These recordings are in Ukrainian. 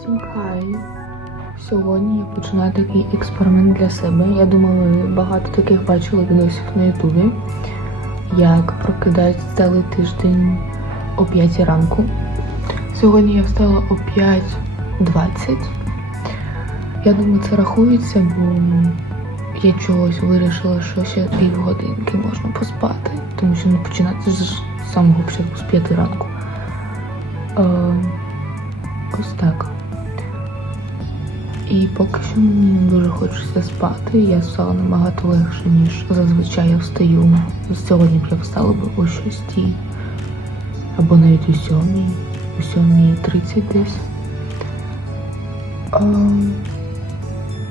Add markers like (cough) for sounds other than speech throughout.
Всім хай! Сьогодні я починаю такий експеримент для себе. Я думаю, ви багато таких бачили відосів на Ютубі. Як прокидаюсь цілий тиждень о 5 ранку. Сьогодні я встала о 5.20. Я думаю, це рахується, бо я чогось вирішила, що ще півгодинки можна поспати, тому що не починати з самого початку з 5 ранку. Е, ось так. І поки що мені дуже хочеться спати. Я встала набагато легше, ніж зазвичай я встаю. Сьогодні б я встала б о 6 або навіть о 7, о 7.30 десь. А,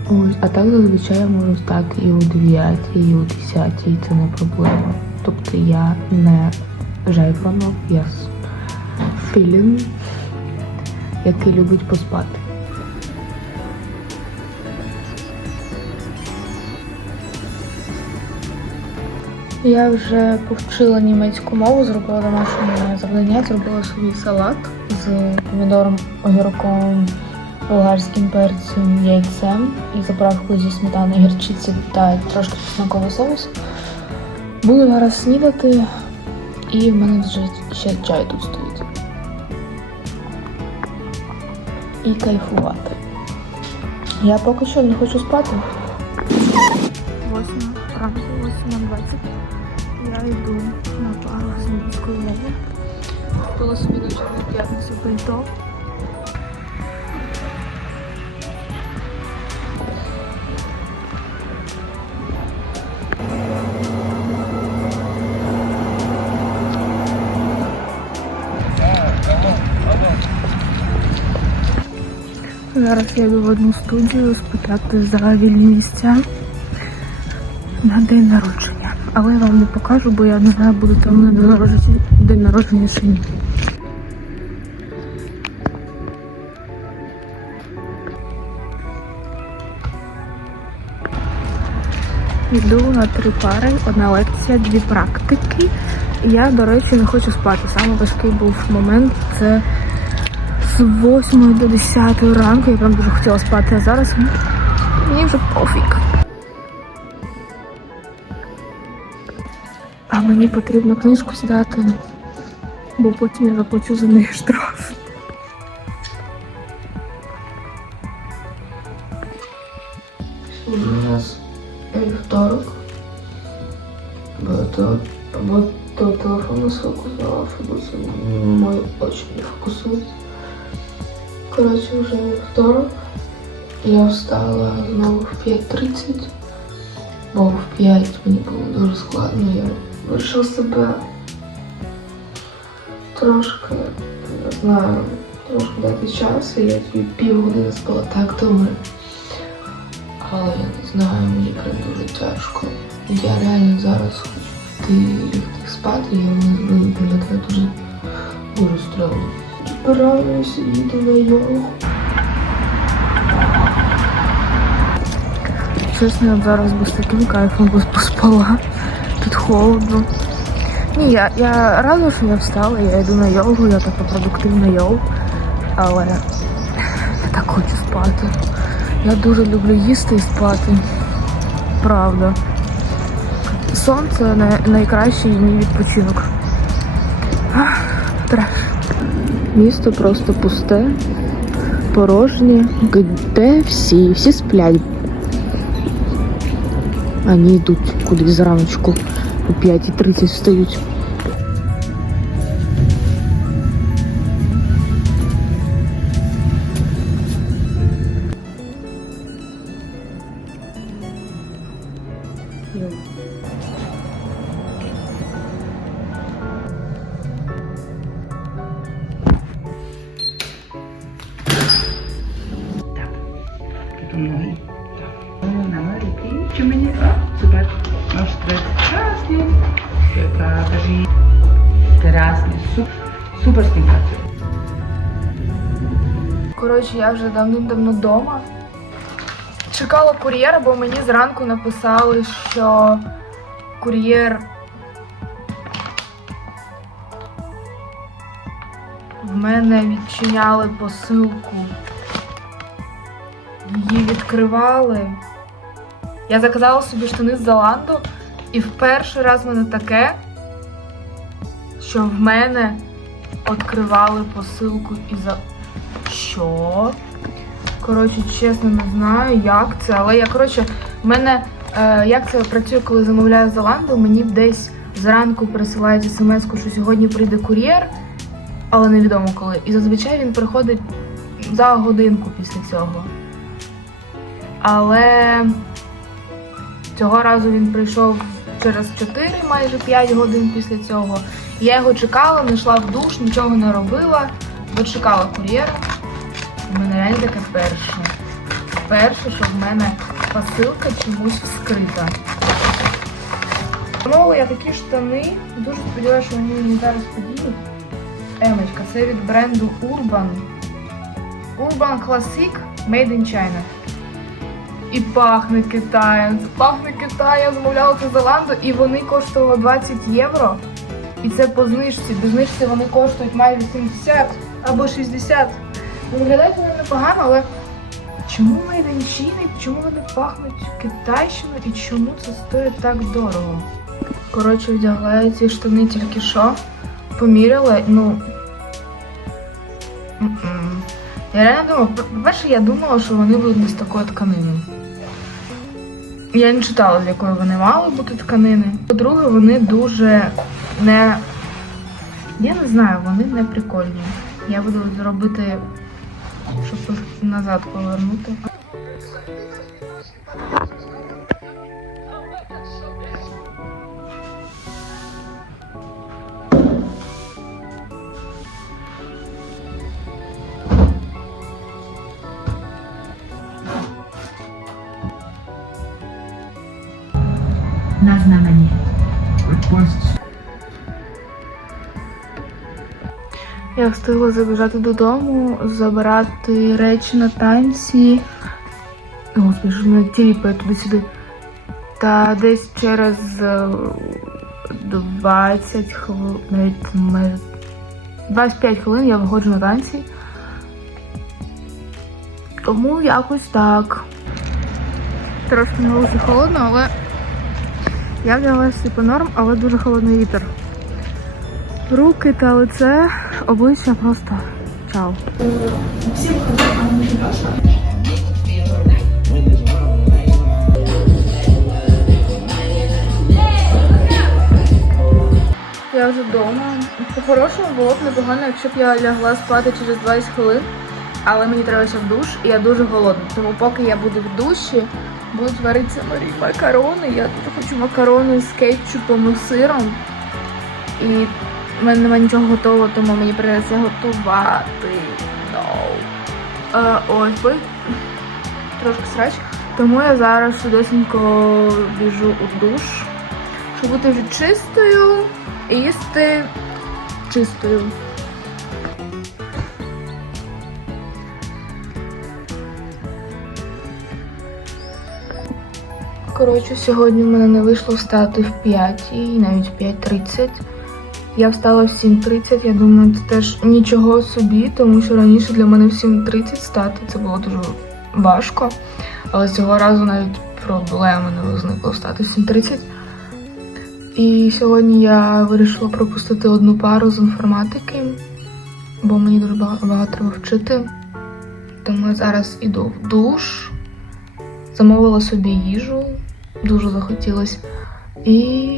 ось, а так зазвичай я можу встати і о 9, і о 10, і це не проблема. Тобто я не жайворонок, я філін, який любить поспати. Я вже повчила німецьку мову, зробила домашнє завдання, зробила собі салат з помідором, огірком, болгарським перцем, яйцем і заправкою зі сметани, гірчиці та трошки чесноковий соус. Буду зараз снідати, і в мене вже ще чай тут стоїть. І кайфувати. Я поки що не хочу спати. 8 ранку, 8.20. Я йду на пару з німецької мови. Купила собі на чорну п'ятницю пальто. Зараз я йду в одну студію спитати за вільні місця на день народження. Але я вам не покажу, бо я не знаю, буде там на народження, день народження чи. Йду на три пари, одна лекція, дві практики. Я, до речі, не хочу спати. Саме важкий був момент це з 8 до 10 ранку. Я прям дуже хотіла спати, а зараз мені вже пофіг. Мені потрібно книжку здати, бо потім я заплачу за неї штраф. У нас вівторок. Або то, або то телефон не сфокусував, або це мої очі не фокусують. Коротше, вже вівторок. Я встала знову в 5.30, бо в 5 мені було дуже складно. Я вирішила себе трошки, не знаю, трошки дати час, і я тобі півгодини спала так добре. Але я не знаю, мені прям дуже тяжко. Я реально зараз хочу піти лягти спати, я не виглядаю дуже дуже стрьомно. Збираюся їду на йогу. Чесно, я зараз би з таким кайфом поспала. Тут холодно. Ні, я, я рада, що я встала, я йду на йогу, я така продуктивна йогу. Але я так хочу спати. Я дуже люблю їсти і спати. Правда. Сон це най- найкращий мій відпочинок. Треш. Місто просто пусте, порожнє, де всі, всі сплять. Йдуть кудись зраночку о 5.30 встають. Ноги. Налити. Покажи. Красний. Супер. Стимуляція. Коротше, я вже давним-давно вдома. Чекала кур'єра, бо мені зранку написали, що кур'єр в мене відчиняли посилку її відкривали. Я заказала собі штани з Золанду, і в перший раз в мене таке, що в мене відкривали посилку і за. Що? Коротше, чесно, не знаю, як це, але я, коротше, в мене е, як це працює, коли замовляю з мені десь зранку присилають смс, що сьогодні прийде кур'єр, але невідомо коли. І зазвичай він приходить за годинку після цього. Але цього разу він прийшов через 4, майже 5 годин після цього. Я його чекала, не йшла в душ, нічого не робила, дочекала кур'єра. У мене реально таке перше. Перше, що в мене посилка чомусь вскрита. Замовила я такі штани. Дуже сподіваюся, що вони мені зараз підійдуть. Емочка, це від бренду Urban. Urban Classic Made in China. І пахне Китаєм. Пахне Китаєм. Замовляла це Зеланду, і вони коштували 20 євро. І це по знижці. Без знижці вони коштують майже 70 або 60. Ну, Виглядають вони непогано, але чому China? Чому вони пахнуть китайщиною і чому це стоїть так дорого? Коротше, вдягла я ці штани тільки що. Поміряла, ну. м-м. Я реально думала, по-перше, я думала, що вони будуть з такої тканини. Я не читала, з якої вони мали бути тканини. По-друге, вони дуже не. Я не знаю, вони не прикольні. Я буду робити, щоб назад повернути. Я встигла забіжати додому, забирати речі на танці. Господи, що ж мене тіліпає туди-сюди. Та десь через е, 20 хвилин, навіть майже 25 хвилин я виходжу на танці. Тому якось так. Трошки на вулиці холодно, але я вдягалася типу норм, але дуже холодний вітер. Руки та лице, обличчя просто чао. Я вже вдома. По-хорошому було б непогано, якщо б я лягла спати через 20 хвилин, але мені треба ще в душ, і я дуже голодна. Тому поки я буду в душі, будуть варитися мої макарони. Я дуже хочу макарони з кетчупом і сиром. І в мене немає нічого готового, тому мені придеться готувати. No. Е, ось би трошки срач. Тому я зараз швидесенько біжу у душ, щоб бути вже чистою і їсти чистою. Коротше, сьогодні в мене не вийшло встати в 5 і навіть в 5.30. Я встала в 7.30, я думаю, це теж нічого собі, тому що раніше для мене в 7.30 стати це було дуже важко. Але цього разу навіть проблеми не виникло встати в 7.30. І сьогодні я вирішила пропустити одну пару з інформатики, бо мені дуже багато треба вчити. Тому я зараз іду в душ, замовила собі їжу, дуже захотілося. І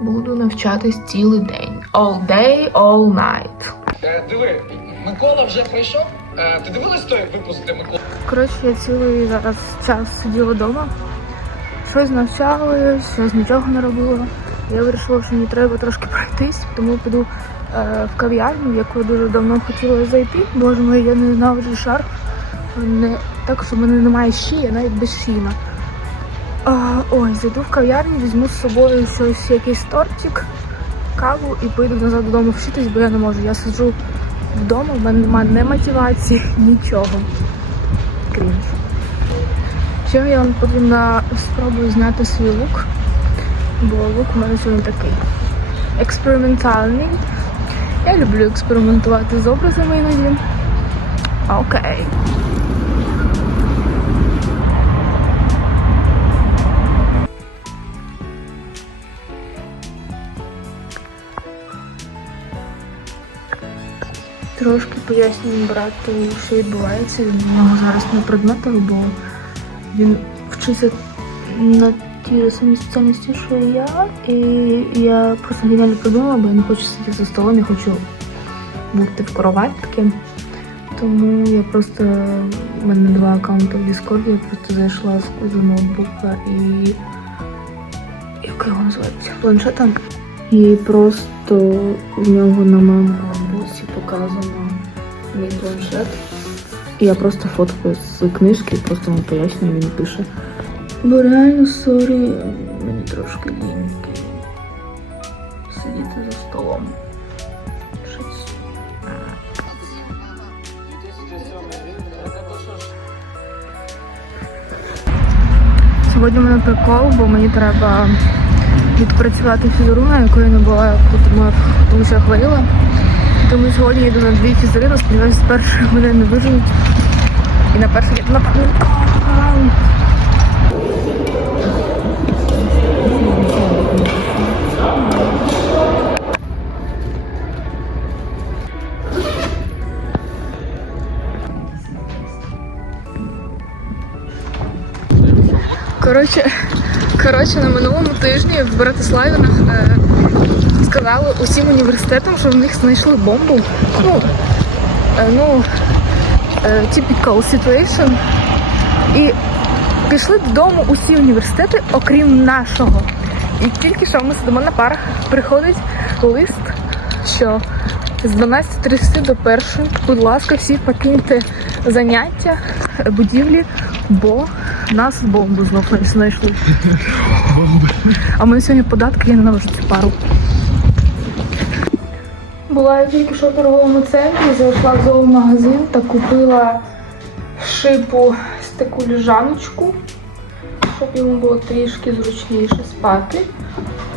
буду навчатись цілий день. All day, all night. Е, диви, Микола вже прийшов. Е, ти дивилась той випуск, де Микола? Коротше, я цілий зараз час сиділа вдома. Щось навчала, щось нічого не робила. Я вирішила, що мені треба трошки пройтись, тому піду е, в кав'ярню, в яку я дуже давно хотіла зайти. Боже мій, я ненавиджу шар. Не, так, що в мене немає щі, я навіть безшійна. А, ой, зайду в кав'ярню, візьму з собою щось, якийсь тортик, каву і поїду назад додому вчитись, бо я не можу. Я сиджу вдома, в мене немає ні мотивації, (laughs) нічого. Крінж. Ще я вам потрібно спробую зняти свій лук, бо лук у мене сьогодні такий експериментальний. Я люблю експериментувати з образами іноді. Окей. Трошки пояснюю брату, що відбувається. У нього зараз на предметах, бо він вчиться на тій самій спеціальності, що і я. І я просто геніально придумала, бо я не хочу сидіти за столом, я хочу бути в кроватці. Тому я просто у мене два аккаунти в Discord, я просто зайшла з, ноутбука і як його називається? Планшетом. І просто в нього на моєму ноутбуці показано мій планшет. Я просто фоткаю з книжки, просто йому пояснюю, він пише. Бо реально сорі, мені трошки ліньки сидіти за столом. Сьогодні мене прикол, бо мені треба відпрацювати фізуру, на якої не була, тому що я хворіла. Тому сьогодні йду на дві фізури, сподіваюся, з першої мене не виженуть. І на першу я напевно. Коротше, коротше, на минулому тижні в Братиславі е, сказали усім університетам, що в них знайшли бомбу. Ну, е, ну е, typical situation. І пішли додому усі університети, окрім нашого. І тільки що ми сидимо на парах, приходить лист, що з 12.30 до 1, будь ласка, всі покиньте заняття, будівлі, бо нас бомбу знов знайшли. А мене сьогодні податки, я ненавижу цю пару. Була я тільки що в торговому центрі, зайшла в зоомагазин та купила шипу з таку лежаночку, щоб йому було трішки зручніше спати.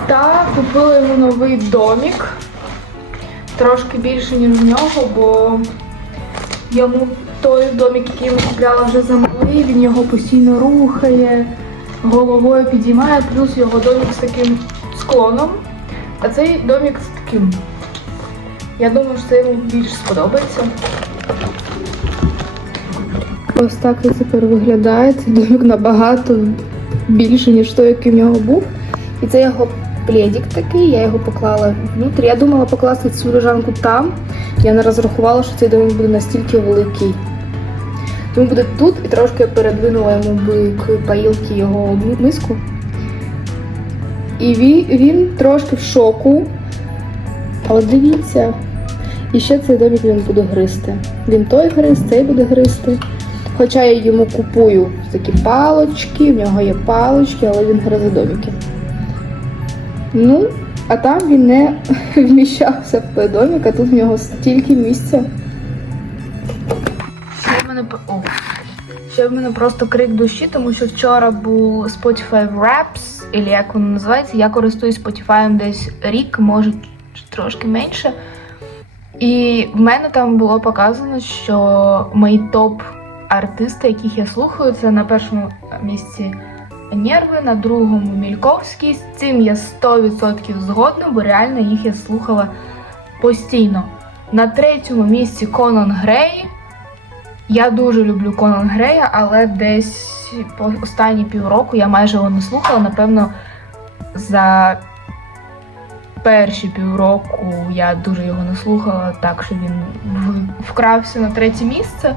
Та купила йому новий домік, трошки більше, ніж в нього, бо йому той домік, який я купляла вже замалий, він його постійно рухає, головою підіймає, плюс його домік з таким склоном. А цей домік з таким. Я думаю, що це йому більш сподобається. Ось так це тепер виглядає. Цей домик набагато більше, ніж той, який в нього був. І це його пледик такий, я його поклала внутрі. Я думала покласти цю лежанку там. Я не розрахувала, що цей домик буде настільки великий. Тому буде тут і трошки я передвинула йому к паїлки його миску. І він, він трошки в шоку. Але дивіться, і ще цей домик він буде гризти. Він той гриз, цей буде гризти. Хоча я йому купую такі палочки, в нього є палочки, але він гризе домики. Ну, а там він не (laughs) вміщався в той домик, а тут в нього стільки місця. Ще в мене О. Ще в мене просто крик душі, тому що вчора був Spotify Wraps, або як воно називається. Я користуюсь Spotify десь рік, може трошки менше. І в мене там було показано, що мої топ-артисти, яких я слухаю, це на першому місці Нерви, на другому Мільковський. З цим я 100% згодна, бо реально їх я слухала постійно. На третьому місці Конан Грей. Я дуже люблю Конан Грея, але десь по останні півроку я майже його не слухала. Напевно, за перші півроку я дуже його не слухала, так що він вкрався на третє місце.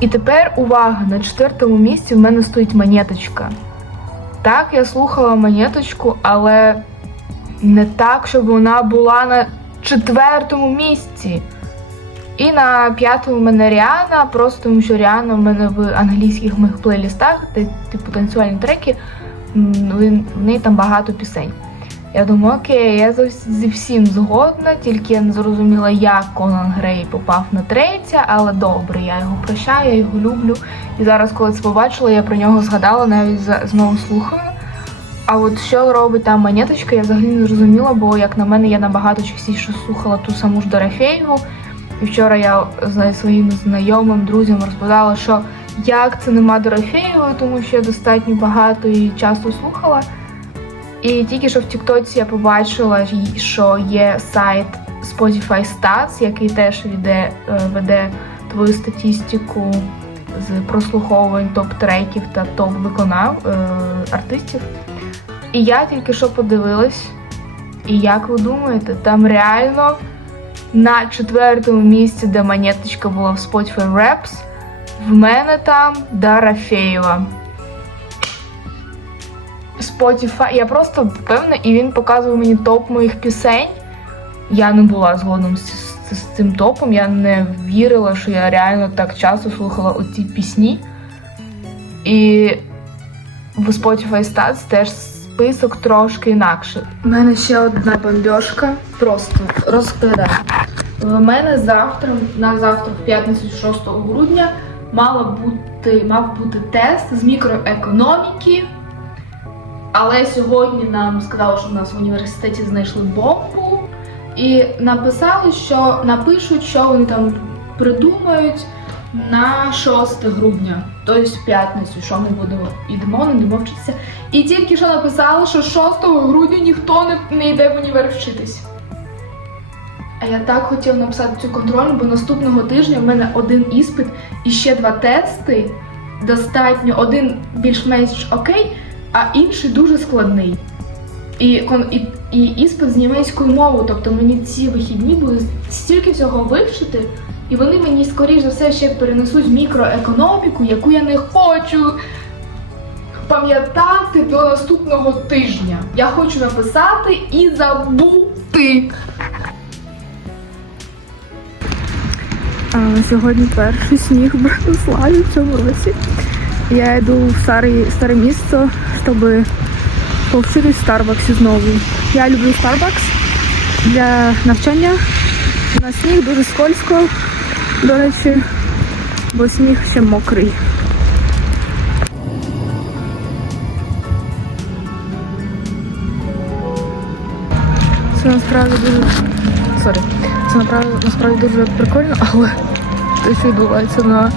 І тепер увага! На четвертому місці в мене стоїть монеточка. Так, я слухала монеточку, але не так, щоб вона була на четвертому місці. І на п'ятому в мене Ріана, просто тому що Ріана в мене в англійських моїх плейлістах, типу танцювальні треки, в неї там багато пісень. Я думаю, окей, я зі всім згодна, тільки я не зрозуміла, як Конан Грей попав на третє, але добре, я його прощаю, я його люблю. І зараз, коли це побачила, я про нього згадала, навіть знову слухаю. А от що робить там монеточка, я взагалі не зрозуміла, бо як на мене я набагато частіше слухала ту саму ж Дорофеєву. І вчора я з своїм знайомим, друзям розповідала, що як це нема Дорофеєвої, тому що я достатньо багато і часто слухала. І тільки що в Тіктоці я побачила, що є сайт Spotify Stats, який теж веде, е, веде твою статистику з прослуховувань топ-треків та топ-виконав е, артистів. І я тільки що подивилась, і як ви думаєте, там реально на четвертому місці, де монеточка була в Spotify Raps, в мене там Дара Феєва. Spotify, я просто певна, і він показував мені топ моїх пісень. Я не була згодом з, з, з цим топом. Я не вірила, що я реально так часто слухала оці пісні. І в Spotify Stats теж список трошки інакше. У мене ще одна бомбьошка. Просто розповідаю. В мене завтра, на завтра, в п'ятницю 6 грудня, мала бути, мав бути тест з мікроекономіки. Але сьогодні нам сказали, що в нас в університеті знайшли бомбу. І написали, що напишуть, що вони там придумають на 6 грудня, тобто в п'ятницю, що ми будемо йдемо, не йдемо вчитися. І тільки що написали, що 6 грудня ніхто не, не йде в універ вчитись. А я так хотіла написати цю контрольну, бо наступного тижня в мене один іспит і ще два тести. Достатньо один більш-менш окей, а інший дуже складний. І, і, і іспит з німецькою мовою, тобто мені ці вихідні були стільки всього вивчити, і вони мені, скоріш за все, ще перенесуть мікроекономіку, яку я не хочу пам'ятати до наступного тижня. Я хочу написати і забути. Сьогодні перший сніг (laughs) в Братиславі в цьому році. Я йду в старе, старе місто, щоб повчитись в Старбаксі знову. Я люблю Старбакс для навчання. На сніг дуже скользко, до речі, бо сніг ще мокрий. Це насправді дуже. Сорі. Це насправді дуже прикольно, але те, що відбувається на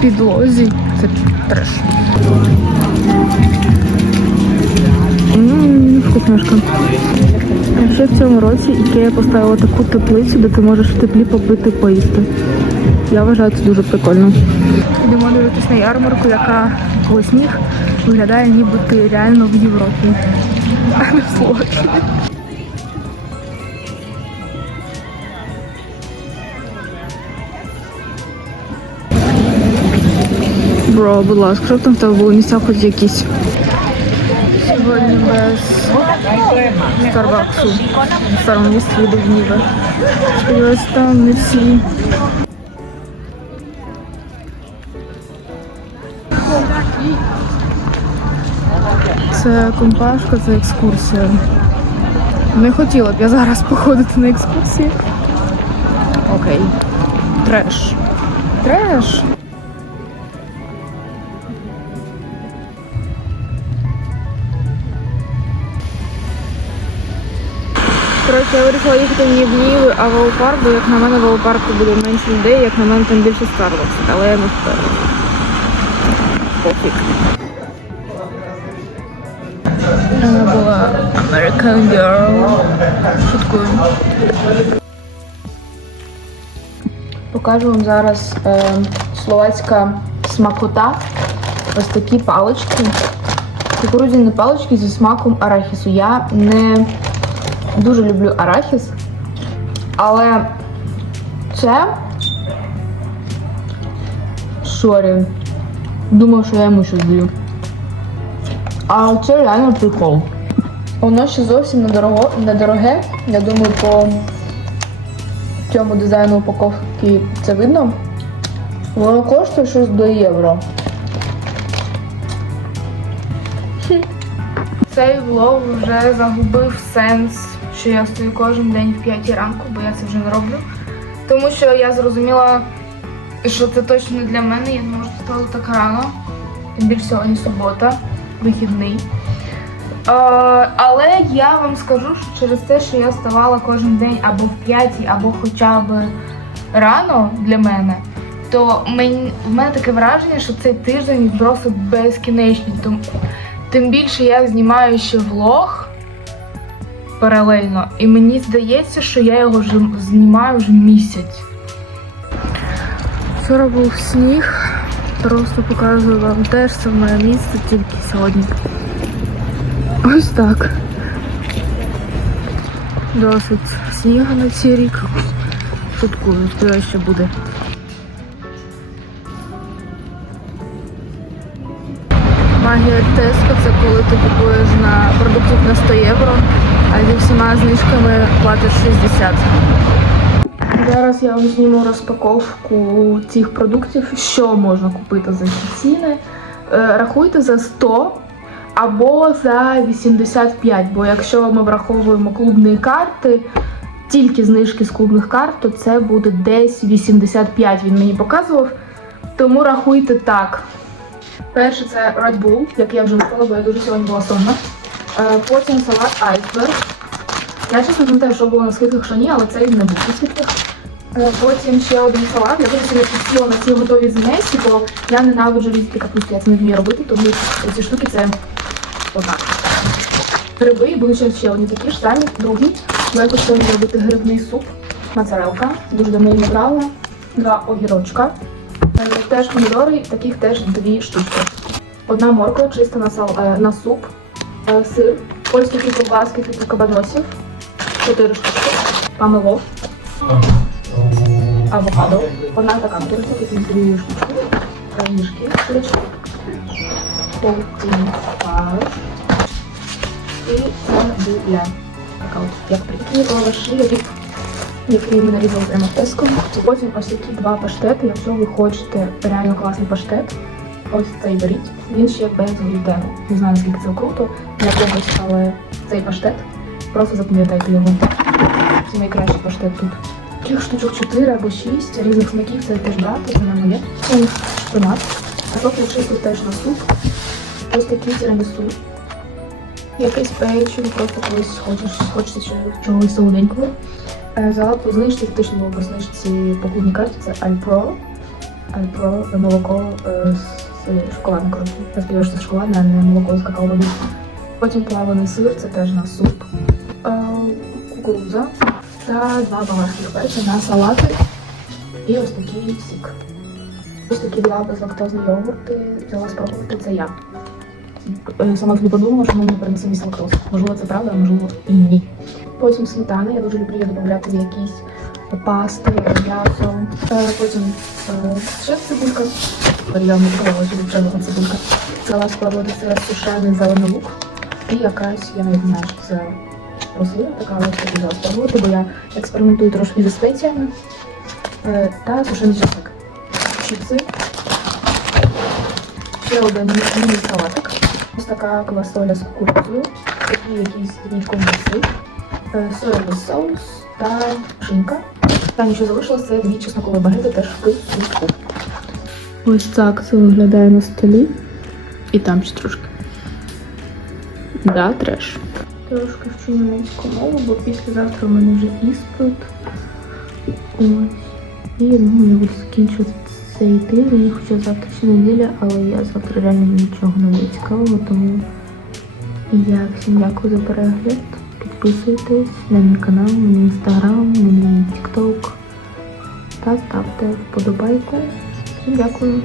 підлозі, це треш. Ммм, вкусняшка. А ще в цьому році Ікея поставила таку теплицю, де ти можеш в теплі попити поїсти. Я вважаю це дуже прикольно. Йдемо дивитися на ярмарку, яка коли сніг виглядає, ніби ти реально в Європі, а не в Словаччині. Бро, будь ласка, щоб там в тебе були місця хоч якісь. Сьогодні без Старбаксу. В старому місці їду в Ніве. Сподіваюся, там не всі. Це компашка, це екскурсія. Не хотіла б я зараз походити на екскурсії. Окей. Треш. Треш. Я вирішила їхати в Ніви, а в Аупарк, бо як на мене в Аупарку буде менше людей, як на мене там більше Starbucks, але я не впевнена. Пофіг. Вона була American Girl. Шуткую. Покажу вам зараз е, словацька смакота. Ось такі палички. Кукурудзяні палички зі смаком арахісу. Я не дуже люблю арахіс, але це. Сорі. Думав, що я йому щось даю. А це реально прикол. Воно ще зовсім недороге. Я думаю, по цьому дизайну упаковки це видно. Воно коштує щось до євро. Цей влог вже загубив сенс, що я стою кожен день в 5 ранку, бо я це вже не роблю. Тому що я зрозуміла, що це точно не для мене, я не можу встати так рано. Тим більше сьогодні субота, вихідний. Але я вам скажу, що через те, що я вставала кожен день або в 5, або хоча б рано для мене, то в мене таке враження, що цей тиждень просто безкінечний. Тим більше я знімаю ще влог. паралельно. І мені здається, що я його вже знімаю вже місяць. Вчора був сніг. Просто показую вам теж саме місце, тільки сьогодні. Ось так. Досить снігу на цей рік. Шуткую, що буде. Магія Теско це коли ти купуєш на продуктів на 100 євро, а зі всіма знижками платиш 60. Зараз я вам зніму розпаковку цих продуктів, що можна купити за ці ціни. Е, Рахуйте за 100 або за 85, бо якщо ми враховуємо клубні карти, тільки знижки з клубних карт, то це буде десь 85, він мені показував. Тому рахуйте так. Перше це Red Bull, як я вже випила, бо я дуже сьогодні була сонна. Е, Потім салат Iceberg. Я чесно пам'ятаю, що було на скидках, що ні, але це він не був на скидках. Е, Потім ще один салат. Я дуже сильно підсіла на ці готові змесі, бо я ненавиджу різати капусту, я це не вмію робити, тому ці штуки це отак. Гриби, будуть ще- ще одні такі ж самі, другі. Я хочу зробити грибний суп, моцарелка, дуже давно її брала, два огірочка, теж помідори, таких теж дві штучки. Одна морква чиста на, сал, е, на суп, е, сир, ось такі ковбаски типу кабаносів, чотири штучки, памелов, авокадо, одна така куриця, потім дві штучки, е, ніжки, курочки, потім фарш і цибуля. Така от, як прикинь, лаваші, які ми нарізали прямо теском. Потім ось такі два паштети, якщо ви хочете реально класний паштет, ось цей беріть. Він ще без глютену. Не знаю, наскільки це круто для когось, але цей паштет, просто запам'ятайте його. Це найкращий паштет тут. Таких штучок 4 або 6 різних смаків це теж брати, це не моє. Потім шпинат. Картоплю чисту теж на суп. Ось такі тірамісу. Якесь печиво, просто колись хочеш, хочеться чого- чогось солоденького. Е, Взяла по знижці, фактично було по знижці по клубній карті, це Alpro. Alpro молоко е, з шоколадом. Я сподіваюся, що шоколадне, а не молоко з какао води. Потім плаваний сир, це теж на суп. Е, Кукурудза та два баварських перця на салати. І ось такий сік. Ось такі два безлактозні йогурти взяла спробувати, це я. Е, Сама собі подумала, що мені принесе мій лактоз. Можливо, це правда, а можливо і ні. Потім сметана, я дуже люблю її якісь пасти, м'ясо. Е, Потім е, ще цибулька. Я не пробувала, що вже цибулька. Це сушений зелений лук. І якась, я не знаю, що це рослина така, але це взяла спробувати, бо я експериментую трошки зі спеціями. Е, Та сушений чесник. Чіпси. Ще один міні салатик. Ось така квасоля з куркою, такі якісь ковбаси, е, соєвий соус та шинка. Та що залишилося, це дві чеснокові багети теж в. Ось так це виглядає на столі. І там ще трошки. Да, треш. Трошки вчу німецьку мову, бо післязавтра в мене вже іспит. Ось. І я думаю, я буду закінчувати цей тиждень, хоча завтра ще неділя, але я завтра реально нічого не буде цікавого, тому я всім дякую за перегляд. Підписуйтесь на мій канал, на мій інстаграм, на мій тікток та ставте вподобайку. Всім дякую.